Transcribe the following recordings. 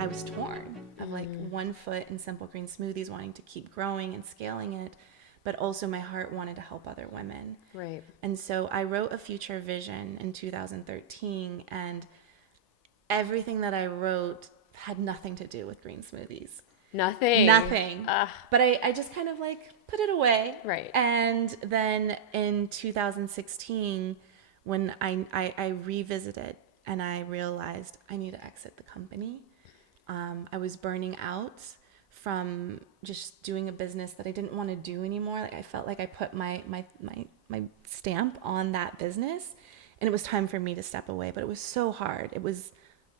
I was torn of like one foot in Simple Green Smoothies, wanting to keep growing and scaling it, but also my heart wanted to help other women. Right. And so I wrote a future vision in 2013, and everything that I wrote had nothing to do with green smoothies. Nothing. But I just kind of like put it away. Right. And then in 2016, when I revisited and I realized I need to exit the company, I was burning out from just doing a business that I didn't want to do anymore. Like I felt like I put my stamp on that business, and it was time for me to step away. But it was so hard. It was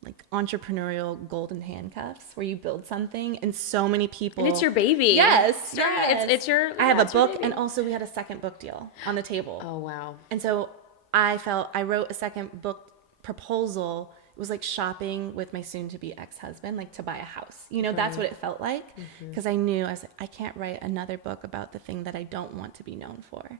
like entrepreneurial golden handcuffs where you build something and so many people. And it's your baby. Yes. It's your. I have a it's your book, baby. and also we had a second book deal on the table. Oh wow. And so I wrote a second book proposal. It was like shopping with my soon-to-be ex-husband, like to buy a house. You know, that's what it felt like. Because I knew, I was like, I can't write another book about the thing that I don't want to be known for.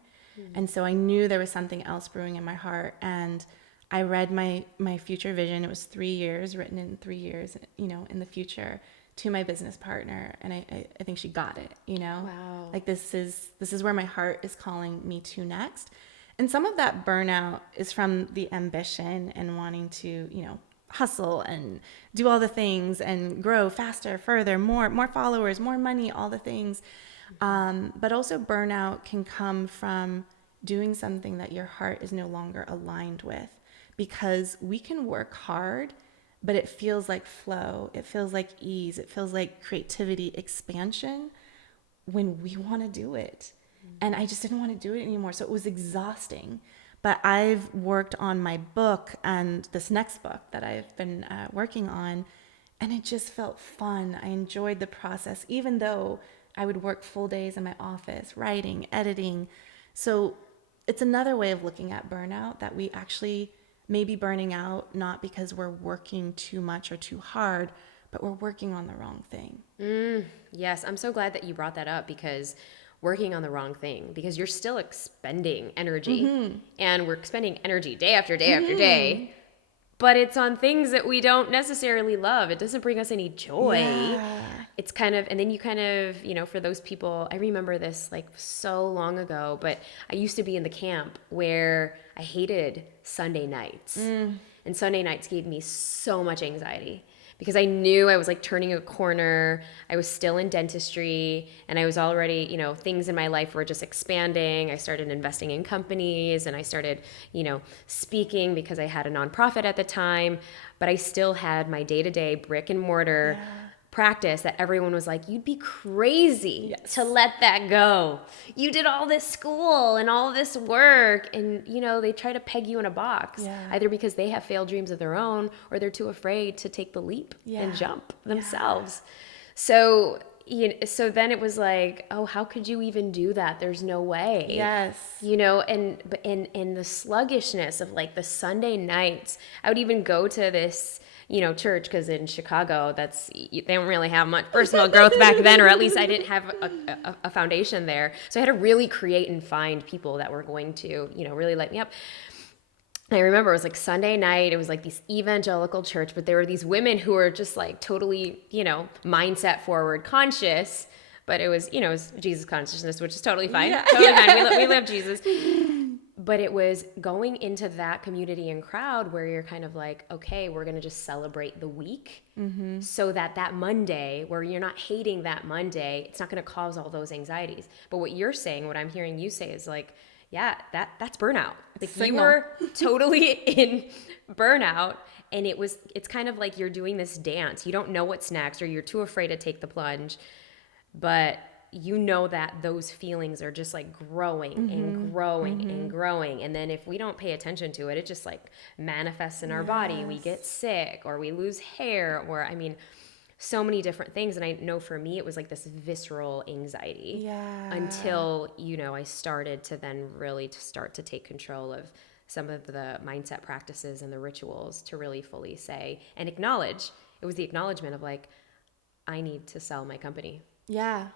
And so I knew there was something else brewing in my heart. And I read my future vision. It was 3 years, written in 3 years, you know, in the future, to my business partner. And I think she got it, you know? Wow. Like this is where my heart is calling me to next. And some of that burnout is from the ambition and wanting to, you know, hustle and do all the things and grow faster, further, more followers, more money, all the things. But also burnout can come from doing something that your heart is no longer aligned with, because we can work hard, but it feels like flow. It feels like ease. It feels like creativity, expansion when we want to do it. And I just didn't want to do it anymore. So it was exhausting. But I've worked on my book and this next book that I've been working on, and it just felt fun. I enjoyed the process, even though I would work full days in my office, writing, editing. So it's another way of looking at burnout, that we actually may be burning out not because we're working too much or too hard, but we're working on the wrong thing. Yes, I'm so glad that you brought that up, because working on the wrong thing, because you're still expending energy, and we're expending energy day after day after day, but it's on things that we don't necessarily love. It doesn't bring us any joy. Yeah. It's kind of, and then you kind of, you know, for those people, I remember this like so long ago, but I used to be in the camp where I hated Sunday nights. And Sunday nights gave me so much anxiety, because I knew I was like turning a corner. I was still in dentistry, and I was already, you know, things in my life were just expanding. I started investing in companies, and I started, you know, speaking because I had a nonprofit at the time, but I still had my day-to-day brick and mortar practice that everyone was like, you'd be crazy to let that go. You did all this school and all this work, and you know, they try to peg you in a box, either because they have failed dreams of their own, or they're too afraid to take the leap and jump themselves. So so then it was like, oh, how could you even do that? There's no way. Yes. You know, and in the sluggishness of like the Sunday nights, I would even go to this, you know, church, because in Chicago, they don't really have much personal growth back then, or at least I didn't have a foundation there. So I had to really create and find people that were going to, you know, really light me up. I remember it was like Sunday night. It was like this evangelical church, but there were these women who were just like totally, you know, mindset forward, conscious, but it was, you know, it was Jesus consciousness, which is totally fine. Yeah. Totally fine. We love Jesus. But it was going into that community and crowd where you're kind of like, okay, we're going to just celebrate the week, so that Monday, where you're not hating that Monday, it's not going to cause all those anxieties. But what you're saying, what I'm hearing you say is like, yeah, that's burnout. Like you were totally in burnout, and it's kind of like you're doing this dance. You don't know what's next, or you're too afraid to take the plunge, but you know that those feelings are just like growing and growing and growing. And then if we don't pay attention to it, it just like manifests in our body. We get sick, or we lose hair, or I mean, so many different things. And I know for me, it was like this visceral anxiety until, you know, I started to then really start to take control of some of the mindset practices and the rituals to really fully say and acknowledge. It was the acknowledgement of like, I need to sell my company. Yeah.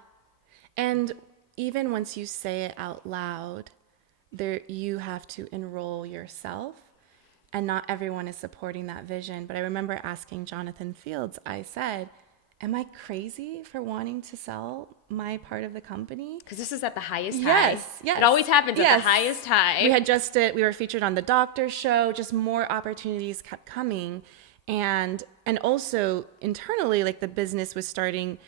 And even once you say it out loud, you have to enroll yourself. and not everyone is supporting that vision. But I remember asking Jonathan Fields, I said, am I crazy for wanting to sell my part of the company? Because this is at the highest high. Yes. It always happens at the highest high. We were featured on the Doctor Show, just more opportunities kept coming. And also internally, like the business was starting,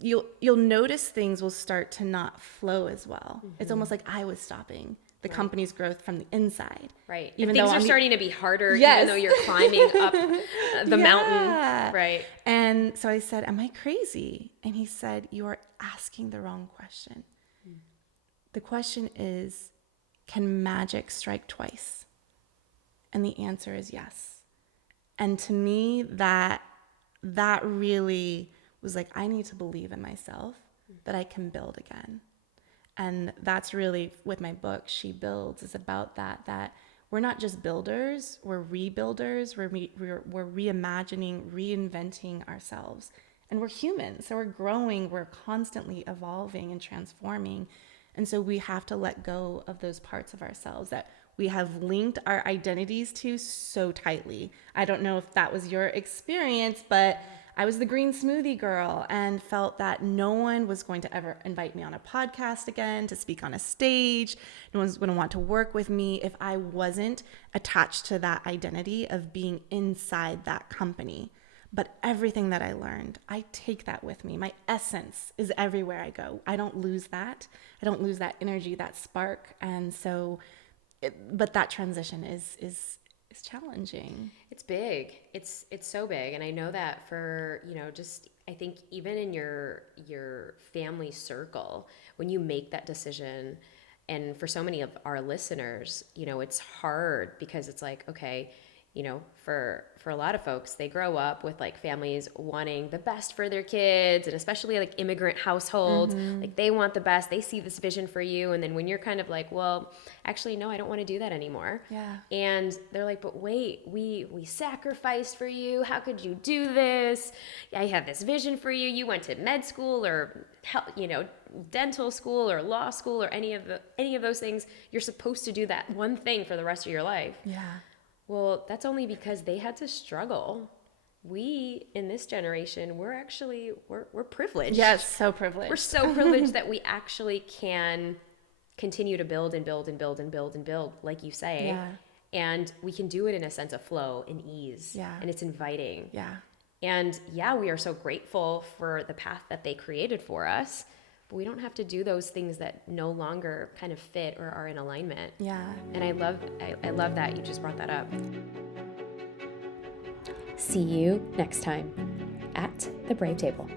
you'll notice things will start to not flow as well. Mm-hmm. It's almost like I was stopping the company's growth from the inside. Right. Even things are starting to be harder, even though you're climbing up the mountain. Right. And so I said, am I crazy? And he said, you are asking the wrong question. The question is, can magic strike twice? And the answer is yes. And to me, that really was like, I need to believe in myself that I can build again. And that's really with my book, She Builds, is about that we're not just builders, we're rebuilders, we're reimagining, reinventing ourselves. And we're humans, so we're growing, we're constantly evolving and transforming. And so we have to let go of those parts of ourselves that we have linked our identities to so tightly. I don't know if that was your experience, but I was the green smoothie girl and felt that no one was going to ever invite me on a podcast again, to speak on a stage. No one's going to want to work with me if I wasn't attached to that identity of being inside that company. But everything that I learned, I take that with me. My essence is everywhere I go. I don't lose that. I don't lose that energy, that spark. And so, but that transition is challenging. It's big. It's so big. And I know that for, just, I think even in your family circle, when you make that decision, and for so many of our listeners, it's hard because it's like, okay, for a lot of folks, they grow up with like families wanting the best for their kids, and especially like immigrant households, like they want the best, they see this vision for you. And then when you're kind of like, well, actually, no, I don't want to do that anymore. Yeah. And they're like, but wait, we sacrificed for you. How could you do this? I have this vision for you. You went to med school or, dental school or law school or any of those things. You're supposed to do that one thing for the rest of your life. Yeah. Well, that's only because they had to struggle. We, in this generation, we're privileged. Yes, so privileged. We're so privileged that we actually can continue to build and build and build and build and build, like you say. Yeah. And we can do it in a sense of flow and ease. Yeah. And it's inviting. Yeah. And we are so grateful for the path that they created for us. But we don't have to do those things that no longer kind of fit or are in alignment. Yeah. And I love that you just brought that up. See you next time at the Brave Table.